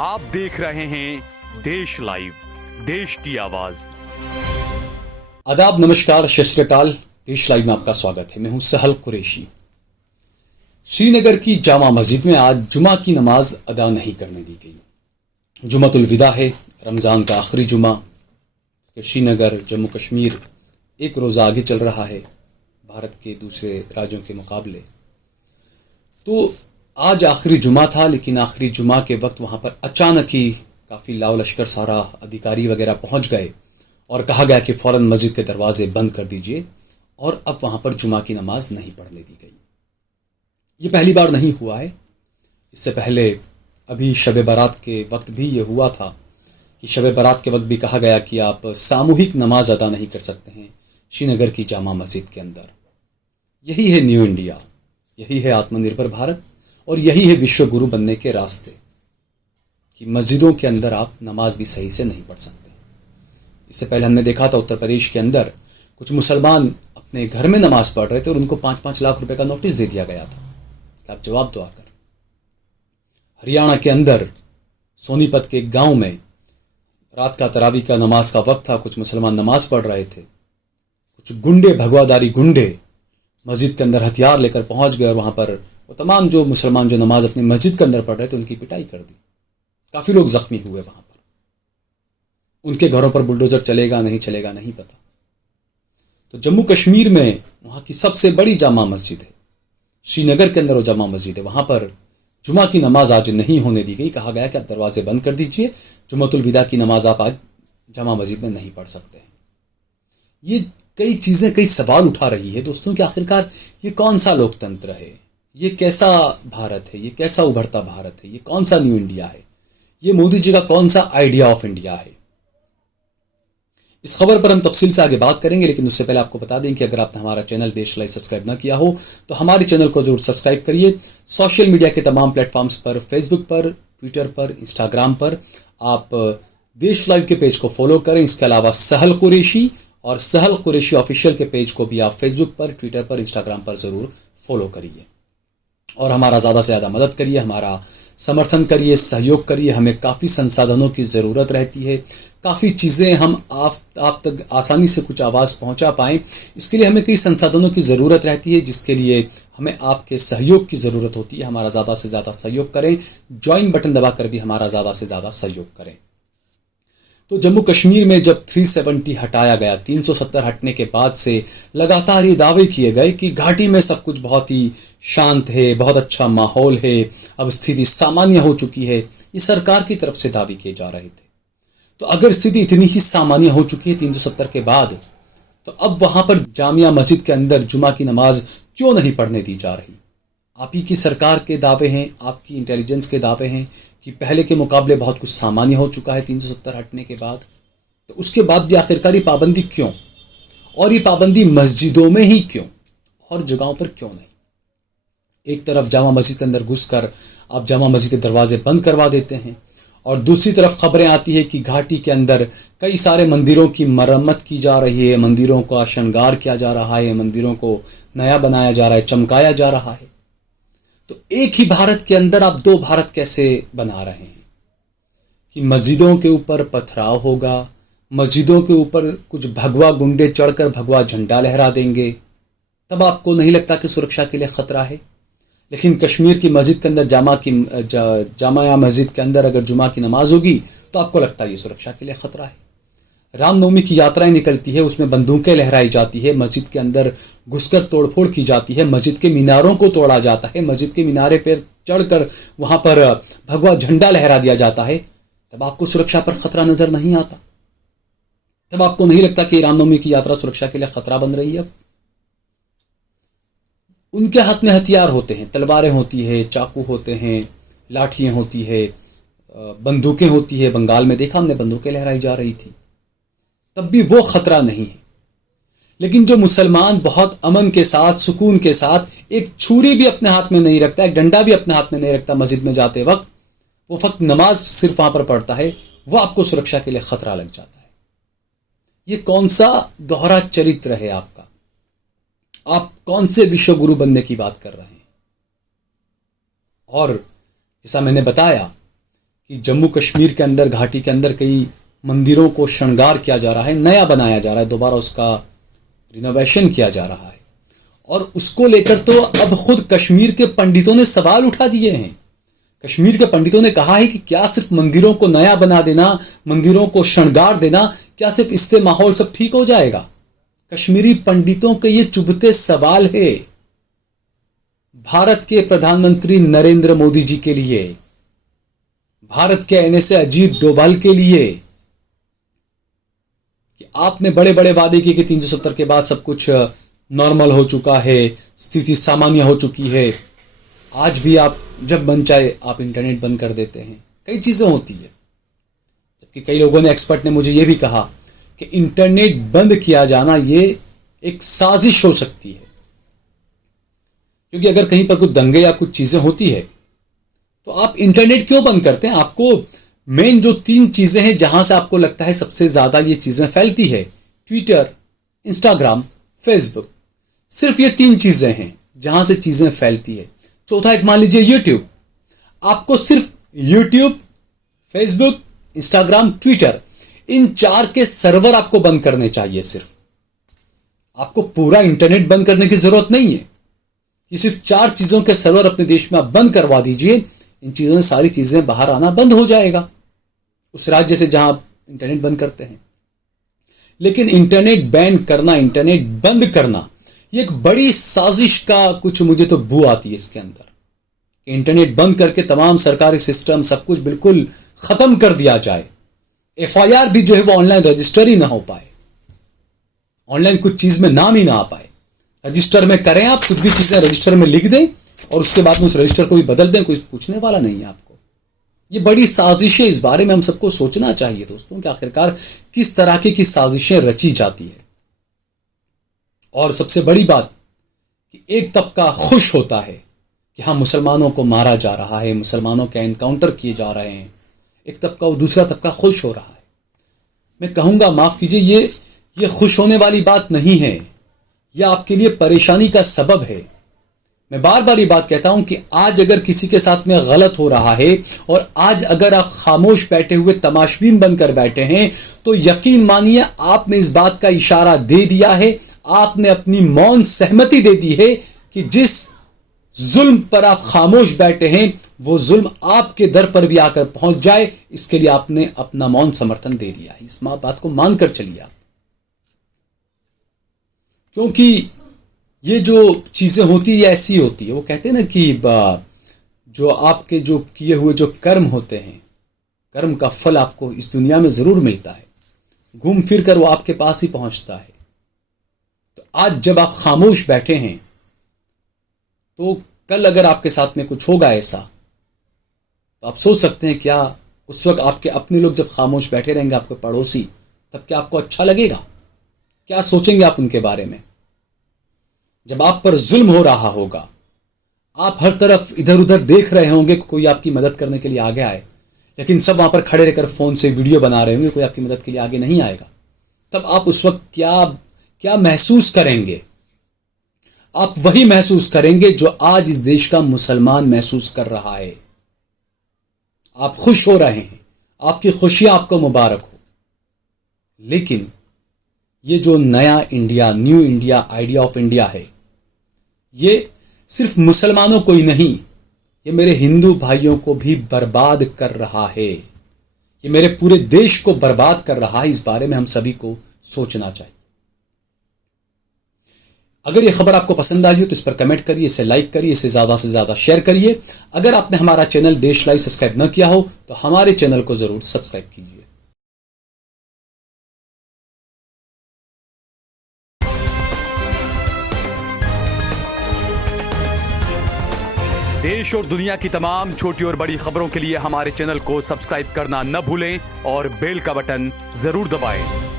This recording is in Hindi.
आप देख रहे हैं देश लाइव, देश की आवाज। आदाब, नमस्कार, सत श्री अकाल। देश लाइव में आपका स्वागत है। मैं हूं सहल कुरैशी। श्रीनगर की जामा मस्जिद में आज जुमा की नमाज अदा नहीं करने दी गई। जुमातुल विदा है, रमज़ान का आखिरी जुमा। श्रीनगर जम्मू कश्मीर एक रोज़ा आगे चल रहा है भारत के दूसरे राज्यों के मुकाबले। तो आज आखिरी जुमा था, लेकिन आखिरी जुमा के वक्त वहाँ पर अचानक ही काफ़ी लाव लश्कर सारा अधिकारी वगैरह पहुँच गए और कहा गया कि फ़ौरन मस्जिद के दरवाजे बंद कर दीजिए और अब वहाँ पर जुमा की नमाज नहीं पढ़ने दी गई। ये पहली बार नहीं हुआ है। इससे पहले अभी शब बारात के वक्त भी ये हुआ था कि शब बारात के वक्त भी कहा गया कि आप सामूहिक नमाज अदा नहीं कर सकते हैं श्रीनगर की जामा मस्जिद के अंदर। यही है न्यू इंडिया, यही है आत्मनिर्भर भारत और यही है विश्व गुरु बनने के रास्ते कि मस्जिदों के अंदर आप नमाज भी सही से नहीं पढ़ सकते। इससे पहले हमने देखा था उत्तर प्रदेश के अंदर कुछ मुसलमान अपने घर में नमाज पढ़ रहे थे और उनको 5-5 लाख रुपए का नोटिस दे दिया गया था कि आप जवाब दो आकर। हरियाणा के अंदर सोनीपत के एक गांव में रात का तरावी का नमाज का वक्त था, कुछ मुसलमान नमाज पढ़ रहे थे। कुछ गुंडे, भगवादारी गुंडे मस्जिद के अंदर हथियार लेकर पहुंच गए और वहां पर वो तमाम जो मुसलमान जो नमाज अपनी मस्जिद के अंदर पढ़ रहे थे उनकी पिटाई कर दी। काफ़ी लोग जख्मी हुए वहां पर। उनके घरों पर बुलडोजर चलेगा नहीं चलेगा नहीं पता। तो जम्मू कश्मीर में वहां की सबसे बड़ी जामा मस्जिद है, श्रीनगर के अंदर वो जामा मस्जिद है। वहां पर जुमा की नमाज आज नहीं होने दी गई। कहा गया कि आप दरवाजे बंद कर दीजिए, जुमातुल विदा की नमाज आप आज जामा मस्जिद में नहीं पढ़ सकते हैं। ये कई चीज़ें, कई सवाल उठा रही है दोस्तों कि आखिरकार ये कौन सा लोकतंत्र है, ये कैसा भारत है, ये कैसा उभरता भारत है, ये कौन सा न्यू इंडिया है, ये मोदी जी का कौन सा आइडिया ऑफ इंडिया है। इस खबर पर हम तफसील से आगे बात करेंगे, लेकिन उससे पहले आपको बता दें कि अगर आपने हमारा चैनल देश लाइव सब्सक्राइब ना किया हो तो हमारे चैनल को जरूर सब्सक्राइब करिए। सोशल मीडिया के तमाम प्लेटफॉर्म्स पर, फेसबुक पर, ट्विटर पर, इंस्टाग्राम पर आप देश लाइव के पेज को फॉलो करें। इसके अलावा सहल कुरैशी और सहल कुरैशी ऑफिशियल के पेज को भी आप फेसबुक पर, ट्विटर पर, इंस्टाग्राम पर ज़रूर फॉलो करिए और हमारा ज़्यादा से ज़्यादा मदद करिए, हमारा समर्थन करिए, सहयोग करिए। हमें काफ़ी संसाधनों की ज़रूरत रहती है, काफ़ी चीज़ें हम आप तक आसानी से कुछ आवाज़ पहुंचा पाएँ, इसके लिए हमें कई संसाधनों की ज़रूरत रहती है, जिसके लिए हमें आपके सहयोग की ज़रूरत होती है। हमारा ज़्यादा से ज़्यादा सहयोग करें, ज्वाइन बटन दबाकर भी हमारा ज़्यादा से ज़्यादा सहयोग करें। तो जम्मू कश्मीर में जब 370 हटाया गया, 370 हटने के बाद से लगातार ये दावे किए गए कि घाटी में सब कुछ बहुत ही शांत है, बहुत अच्छा माहौल है, अब स्थिति सामान्य हो चुकी है। ये सरकार की तरफ से दावे किए जा रहे थे। तो अगर स्थिति इतनी ही सामान्य हो चुकी है 370 के बाद, तो अब वहां पर जामिया मस्जिद के अंदर जुमा की नमाज क्यों नहीं पढ़ने दी जा रही? आप ही की सरकार के दावे हैं, आपकी इंटेलिजेंस के दावे हैं कि पहले के मुकाबले बहुत कुछ सामान्य हो चुका है 370 हटने के बाद। तो उसके बाद भी आखिरकार ये पाबंदी क्यों, और ये पाबंदी मस्जिदों में ही क्यों और जगहों पर क्यों नहीं? एक तरफ जामा मस्जिद के अंदर घुसकर आप जामा मस्जिद के दरवाजे बंद करवा देते हैं और दूसरी तरफ खबरें आती है कि घाटी के अंदर कई सारे मंदिरों की मरम्मत की जा रही है, मंदिरों का श्रृंगार किया जा रहा है, मंदिरों को नया बनाया जा रहा है, चमकाया जा रहा है। तो एक ही भारत के अंदर आप दो भारत कैसे बना रहे हैं कि मस्जिदों के ऊपर पथराव होगा, मस्जिदों के ऊपर कुछ भगवा गुंडे चढ़कर भगवा झंडा लहरा देंगे, तब आपको नहीं लगता कि सुरक्षा के लिए खतरा है। लेकिन कश्मीर की मस्जिद के अंदर जामा मस्जिद के अंदर अगर जुमा की नमाज होगी तो आपको लगता है ये सुरक्षा के लिए खतरा है। रामनवमी की यात्राएं निकलती है, उसमें बंदूकें लहराई जाती है, मस्जिद के अंदर घुसकर तोड़फोड़ की जाती है, मस्जिद के मीनारों को तोड़ा जाता है, मस्जिद के मीनारे पर चढ़कर वहां पर भगवा झंडा लहरा दिया जाता है। तब आपको सुरक्षा पर खतरा नजर नहीं आता? तब आपको नहीं लगता कि रामनवमी की यात्रा सुरक्षा के लिए खतरा बन रही है? अब उनके हाथ में हथियार होते हैं, तलवारें होती है, चाकू होते हैं, लाठियां होती है, बंदूकें होती है। बंगाल में देखा हमने, बंदूकें लहराई जा रही थी, तब भी वो खतरा नहीं है। लेकिन जो मुसलमान बहुत अमन के साथ, सुकून के साथ एक छुरी भी अपने हाथ में नहीं रखता, एक डंडा भी अपने हाथ में नहीं रखता मस्जिद में जाते वक्त, वो फक्त नमाज सिर्फ वहां पर पढ़ता है, वो आपको सुरक्षा के लिए खतरा लग जाता है। ये कौन सा दोहरा चरित्र है आपका? आप कौन से विश्व गुरु बनने की बात कर रहे हैं? और जैसा मैंने बताया कि जम्मू कश्मीर के अंदर, घाटी के अंदर कई मंदिरों को श्रृंगार किया जा रहा है, नया बनाया जा रहा है, दोबारा उसका रिनोवेशन किया जा रहा है। और उसको लेकर तो अब खुद कश्मीर के पंडितों ने सवाल उठा दिए हैं। कश्मीर के पंडितों ने कहा है कि क्या सिर्फ मंदिरों को नया बना देना, मंदिरों को श्रृंगार देना, क्या सिर्फ इससे माहौल सब ठीक हो जाएगा? कश्मीरी पंडितों के ये चुभते सवाल है भारत के प्रधानमंत्री नरेंद्र मोदी जी के लिए, भारत के एनएसए अजीत डोभाल के लिए, कि आपने बड़े बड़े वादे किए कि 370 के बाद सब कुछ नॉर्मल हो चुका है, स्थिति सामान्य हो चुकी है। आज भी आप जब मन चाहे आप इंटरनेट बंद कर देते हैं, कई चीजें होती है। जबकि कई लोगों ने, एक्सपर्ट ने मुझे यह भी कहा कि इंटरनेट बंद किया जाना ये एक साजिश हो सकती है, क्योंकि अगर कहीं पर कुछ दंगे या कुछ चीजें होती है तो आप इंटरनेट क्यों बंद करते हैं? आपको मेन जो 3 चीजें हैं जहां से आपको लगता है सबसे ज्यादा ये चीजें फैलती है, ट्विटर, इंस्टाग्राम, फेसबुक, सिर्फ ये 3 चीजें हैं जहां से चीजें फैलती है। चौथा एक मान लीजिए यूट्यूब, आपको सिर्फ यूट्यूब, फेसबुक, इंस्टाग्राम, ट्विटर, इन 4 के सर्वर आपको बंद करने चाहिए। सिर्फ आपको पूरा इंटरनेट बंद करने की जरूरत नहीं है, ये सिर्फ 4 चीजों के सर्वर अपने देश में आप बंद करवा दीजिए। इन चीजों से सारी चीजें बाहर आना बंद हो जाएगा, उस राज्य से जहां आप इंटरनेट बंद करते हैं। लेकिन इंटरनेट बैन करना, इंटरनेट बंद करना, ये एक बड़ी साजिश का कुछ मुझे तो बू आती है इसके अंदर। इंटरनेट बंद करके तमाम सरकारी सिस्टम सब कुछ बिल्कुल खत्म कर दिया जाए, एफआईआर भी जो है वो ऑनलाइन रजिस्टर ही ना हो पाए, ऑनलाइन कुछ चीज में नाम ही ना आ पाए। रजिस्टर में करें आप, कुछ भी चीजें रजिस्टर में लिख दें और उसके बाद में उस रजिस्टर को भी बदल दें, कोई पूछने वाला नहीं है आपको। ये बड़ी साजिशें, इस बारे में हम सबको सोचना चाहिए दोस्तों कि आखिरकार किस तरह की साजिशें रची जाती है। और सबसे बड़ी बात कि एक तबका खुश होता है कि हाँ मुसलमानों को मारा जा रहा है, मुसलमानों के एनकाउंटर किए जा रहे हैं, एक तबका और दूसरा तबका खुश हो रहा है। मैं कहूंगा, माफ कीजिए, ये खुश होने वाली बात नहीं है, यह आपके लिए परेशानी का सबब है। मैं बार बार ये बात कहता हूं कि आज अगर किसी के साथ में गलत हो रहा है और आज अगर आप खामोश बैठे हुए तमाशबीन बनकर बैठे हैं, तो यकीन मानिए आपने इस बात का इशारा दे दिया है, आपने अपनी मौन सहमति दे दी है कि जिस जुल्म पर आप खामोश बैठे हैं वो जुल्म आपके दर पर भी आकर पहुंच जाए, इसके लिए आपने अपना मौन समर्थन दे दिया है। इस बात को मानकर चलिए आप, क्योंकि ये जो चीजें होती है ऐसी होती है। वो कहते हैं ना कि जो आपके जो किए हुए जो कर्म होते हैं, कर्म का फल आपको इस दुनिया में जरूर मिलता है, घूम फिर कर वो आपके पास ही पहुंचता है। तो आज जब आप खामोश बैठे हैं, तो कल अगर आपके साथ में कुछ होगा ऐसा, तो आप सोच सकते हैं क्या उस वक्त आपके अपने लोग जब खामोश बैठे रहेंगे, आपके पड़ोसी, तब क्या आपको अच्छा लगेगा? क्या सोचेंगे आप उनके बारे में? जब आप पर जुल्म हो रहा होगा, आप हर तरफ इधर उधर देख रहे होंगे, कोई आपकी मदद करने के लिए आगे आए, लेकिन सब वहां पर खड़े रहकर फोन से वीडियो बना रहे होंगे, कोई आपकी मदद के लिए आगे नहीं आएगा। तब आप उस वक्त क्या महसूस करेंगे? आप वही महसूस करेंगे जो आज इस देश का मुसलमान महसूस कर रहा है। आप खुश हो रहे हैं, आपकी खुशियां आपको मुबारक हो, लेकिन ये जो नया India, new India, idea of India है, ये सिर्फ मुसलमानों को ही नहीं, ये मेरे हिंदू भाइयों को भी बर्बाद कर रहा है, ये मेरे पूरे देश को बर्बाद कर रहा है। इस बारे में हम सभी को सोचना चाहिए। अगर ये खबर आपको पसंद आई हो तो इस पर कमेंट करिए, इसे लाइक करिए, इसे ज्यादा से ज्यादा शेयर करिए। अगर आपने हमारा चैनल देश लाइव सब्सक्राइब न किया हो तो हमारे चैनल को जरूर सब्सक्राइब कीजिए। देश और दुनिया की तमाम छोटी और बड़ी खबरों के लिए हमारे चैनल को सब्सक्राइब करना न भूलें और बेल का बटन जरूर दबाएं।